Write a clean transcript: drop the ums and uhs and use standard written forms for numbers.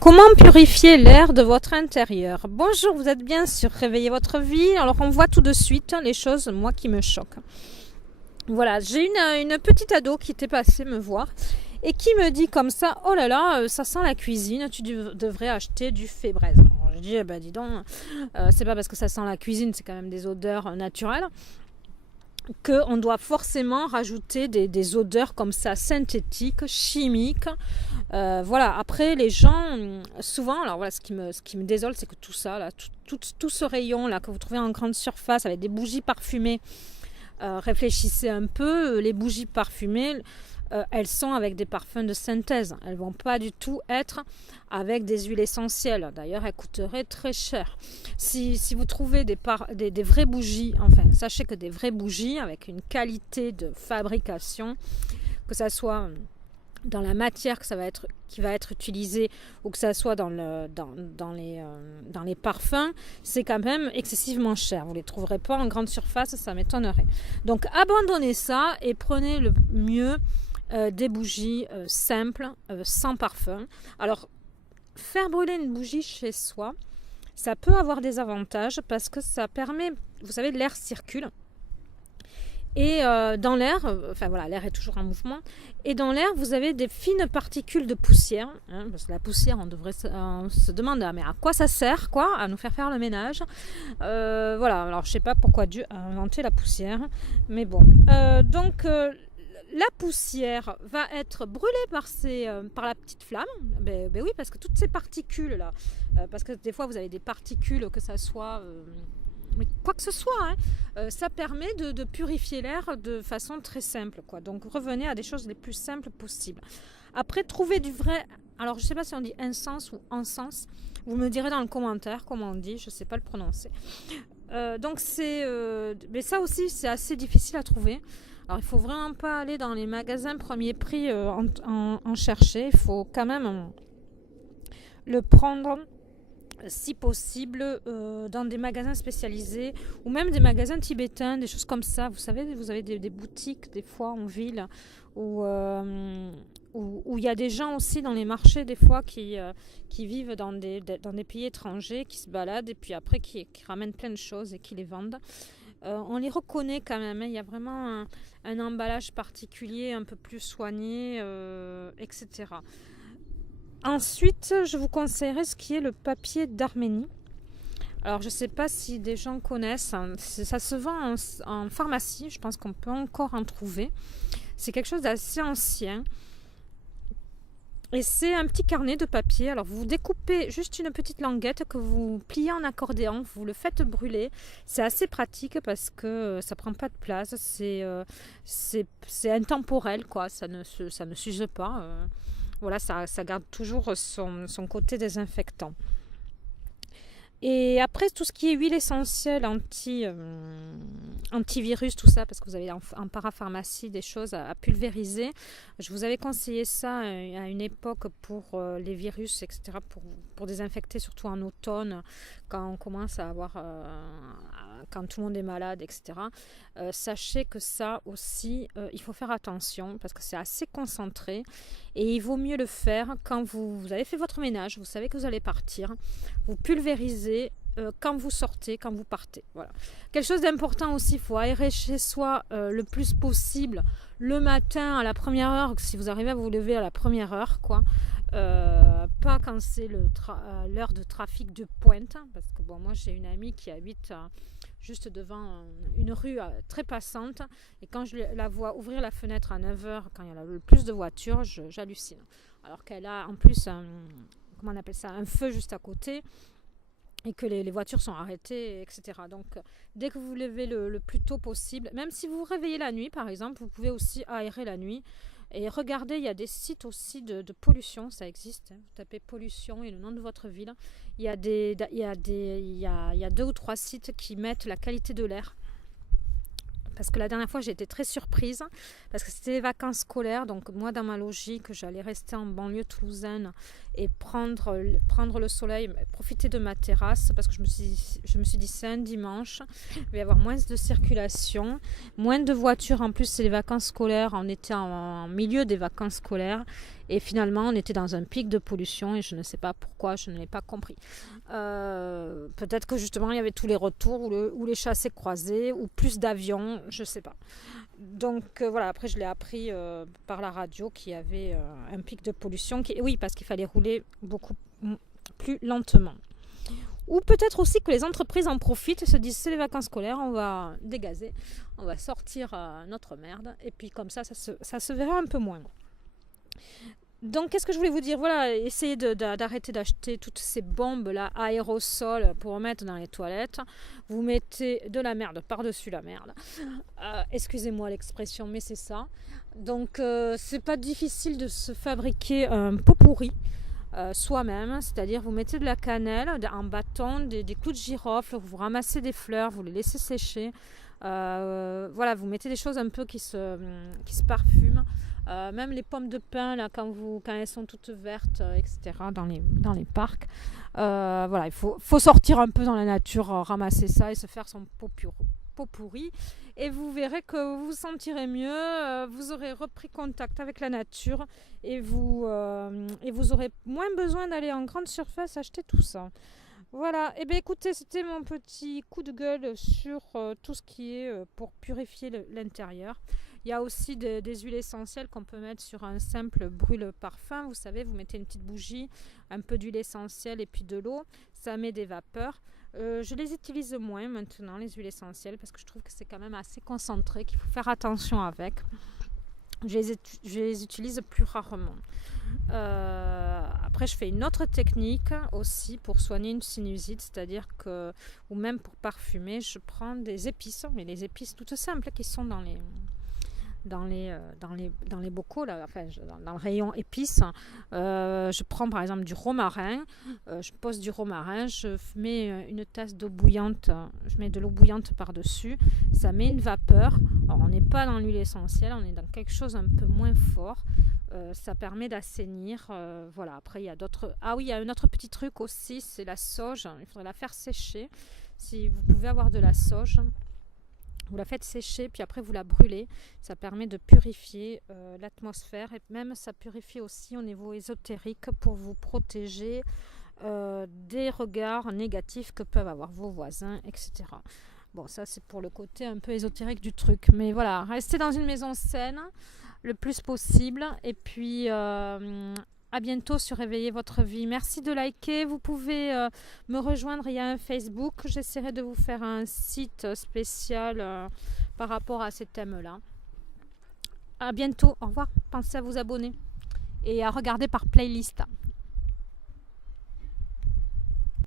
Comment purifier l'air de votre intérieur? Bonjour, vous êtes bien sur Réveiller votre vie. Alors on voit tout de suite les choses, moi, qui me choquent. Voilà, j'ai une petite ado qui était passée me voir et qui me dit comme ça: oh là là, ça sent la cuisine, tu devrais acheter du Fébraise. Alors, je dis, dis donc, c'est pas parce que ça sent la cuisine, c'est quand même des odeurs naturelles, qu'on doit forcément rajouter des odeurs comme ça, synthétiques, chimiques. Voilà, après les gens, souvent, alors voilà, ce qui me désole, c'est que tout ça, là, tout ce rayon là que vous trouvez en grande surface avec des bougies parfumées, réfléchissez un peu, les bougies parfumées, elles sont avec des parfums de synthèse. Elles ne vont pas du tout être avec des huiles essentielles. D'ailleurs, elles coûteraient très cher. Si vous trouvez des vraies bougies, enfin, sachez que des vraies bougies avec une qualité de fabrication, que ça soit dans la matière qui va être utilisée ou que ça soit dans les parfums, c'est quand même excessivement cher. Vous ne les trouverez pas en grande surface, ça m'étonnerait. Donc abandonnez ça et prenez le mieux des bougies simples, sans parfum. Alors, faire brûler une bougie chez soi, ça peut avoir des avantages parce que ça permet, vous savez, l'air circule. Et dans l'air, enfin voilà, l'air est toujours en mouvement, et dans l'air, vous avez des fines particules de poussière, hein, parce que la poussière, on se demande, mais à quoi ça sert, quoi, à nous faire le ménage. Voilà, alors je sais pas pourquoi Dieu a inventé la poussière, mais bon. Donc, la poussière va être brûlée par la petite flamme. Ben oui, parce que toutes ces particules-là, parce que des fois, vous avez des particules, que ça soit... mais quoi que ce soit, hein, ça permet de purifier l'air de façon très simple, quoi. Donc revenez à des choses les plus simples possibles. Après, trouvez du vrai, alors je ne sais pas si on dit incense ou encens, vous me direz dans le commentaire comment on dit, je ne sais pas le prononcer. Donc mais ça aussi c'est assez difficile à trouver. Alors il ne faut vraiment pas aller dans les magasins premier prix en chercher, il faut quand même le prendre si possible dans des magasins spécialisés ou même des magasins tibétains, des choses comme ça. Vous savez, vous avez des boutiques des fois en ville où il y a des gens aussi dans les marchés des fois qui vivent dans des pays étrangers, qui se baladent et puis après qui ramènent plein de choses et qui les vendent. On les reconnaît quand même, hein. Il y a vraiment un emballage particulier, un peu plus soigné, etc. Ensuite, je vous conseillerais ce qui est le papier d'Arménie. Alors, je ne sais pas si des gens connaissent, hein. Ça se vend en pharmacie, je pense qu'on peut encore en trouver. C'est quelque chose d'assez ancien. Et c'est un petit carnet de papier. Alors, vous découpez juste une petite languette que vous pliez en accordéon, vous le faites brûler. C'est assez pratique parce que ça ne prend pas de place. C'est intemporel, quoi. Ça ne s'use pas. Voilà, ça garde toujours son côté désinfectant. Et après, tout ce qui est huile essentielle, antivirus, tout ça, parce que vous avez en parapharmacie des choses à pulvériser. Je vous avais conseillé ça à une époque pour les virus, etc., pour désinfecter, surtout en automne, quand on commence à avoir... quand tout le monde est malade, etc. Sachez que ça aussi, il faut faire attention parce que c'est assez concentré et il vaut mieux le faire quand vous avez fait votre ménage, vous savez que vous allez partir, vous pulvérisez quand vous sortez, quand vous partez. Voilà. Quelque chose d'important aussi, il faut aérer chez soi le plus possible le matin à la première heure, si vous arrivez à vous lever à la première heure, quoi. Pas quand c'est l'heure de trafic de pointe, parce que bon, moi j'ai une amie qui habite juste devant une rue très passante, et quand je la vois ouvrir la fenêtre à 9h, quand il y a le plus de voitures, j'hallucine. Alors qu'elle a en plus comment on appelle ça, un feu juste à côté, et que les voitures sont arrêtées, etc. Donc, dès que vous vous levez le plus tôt possible, même si vous vous réveillez la nuit, par exemple, vous pouvez aussi aérer la nuit. Et regardez, il y a des sites aussi de pollution, ça existe. Hein. Vous tapez pollution et le nom de votre ville. Il y a 2 ou 3 sites qui mettent la qualité de l'air Parce que la dernière fois, j'ai été très surprise parce que c'était les vacances scolaires. Donc moi, dans ma logique, j'allais rester en banlieue toulousaine et prendre le soleil, profiter de ma terrasse parce que je me suis dit c'est un dimanche, il va y avoir moins de circulation, moins de voitures. En plus, c'est les vacances scolaires. On était en milieu des vacances scolaires et finalement, on était dans un pic de pollution et je ne sais pas pourquoi, je ne l'ai pas compris. Peut-être que justement, il y avait tous les retours ou les chassés croisés ou plus d'avions, je ne sais pas. Donc voilà, après je l'ai appris par la radio qu'il y avait un pic de pollution. Oui, parce qu'il fallait rouler beaucoup plus lentement. Ou peut-être aussi que les entreprises en profitent et se disent c'est les vacances scolaires, on va dégazer, on va sortir notre merde. Et puis comme ça se verra un peu moins. Donc, qu'est-ce que je voulais vous dire? Voilà, essayez d'arrêter d'acheter toutes ces bombes-là, aérosols, pour mettre dans les toilettes. Vous mettez de la merde par-dessus la merde. Excusez-moi l'expression, mais c'est ça. Donc, c'est pas difficile de se fabriquer un pot pourri soi-même. C'est-à-dire, vous mettez de la cannelle, un bâton, des clous de girofle, vous ramassez des fleurs, vous les laissez sécher. Voilà, vous mettez des choses un peu qui se parfument. Même les pommes de pin là, quand elles sont toutes vertes, etc. dans les parcs. Voilà, il faut sortir un peu dans la nature, ramasser ça et se faire son pot pourri. Et vous verrez que vous vous sentirez mieux, vous aurez repris contact avec la nature et vous aurez moins besoin d'aller en grande surface acheter tout ça. Voilà, et bien écoutez, c'était mon petit coup de gueule sur tout ce qui est pour purifier l'intérieur. Il y a aussi des huiles essentielles qu'on peut mettre sur un simple brûle-parfum. Vous savez, vous mettez une petite bougie, un peu d'huile essentielle et puis de l'eau. Ça met des vapeurs. Je les utilise moins maintenant, les huiles essentielles, parce que je trouve que c'est quand même assez concentré, qu'il faut faire attention avec. Je les utilise plus rarement. Après, je fais une autre technique aussi pour soigner une sinusite, c'est-à-dire que, ou même pour parfumer, je prends des épices, mais les épices toutes simples qui sont dans les bocaux, là, enfin, dans le rayon épices. Je prends par exemple du romarin, je pose du romarin, je mets une tasse d'eau bouillante, je mets de l'eau bouillante par-dessus, ça met une vapeur. Alors on n'est pas dans l'huile essentielle, on est dans quelque chose un peu moins fort. Ça permet d'assainir. Voilà. Après, il y a d'autres. Ah oui, il y a un autre petit truc aussi, c'est la sauge. Il faudrait la faire sécher. Si vous pouvez avoir de la sauge, vous la faites sécher, puis après vous la brûlez. Ça permet de purifier l'atmosphère et même ça purifie aussi au niveau ésotérique pour vous protéger des regards négatifs que peuvent avoir vos voisins, etc. Bon, ça c'est pour le côté un peu ésotérique du truc. Mais voilà, restez dans une maison saine le plus possible. Et puis, à bientôt sur Réveiller votre vie. Merci de liker. Vous pouvez me rejoindre. Il y a un Facebook. J'essaierai de vous faire un site spécial par rapport à ces thèmes-là. À bientôt. Au revoir. Pensez à vous abonner et à regarder par playlist.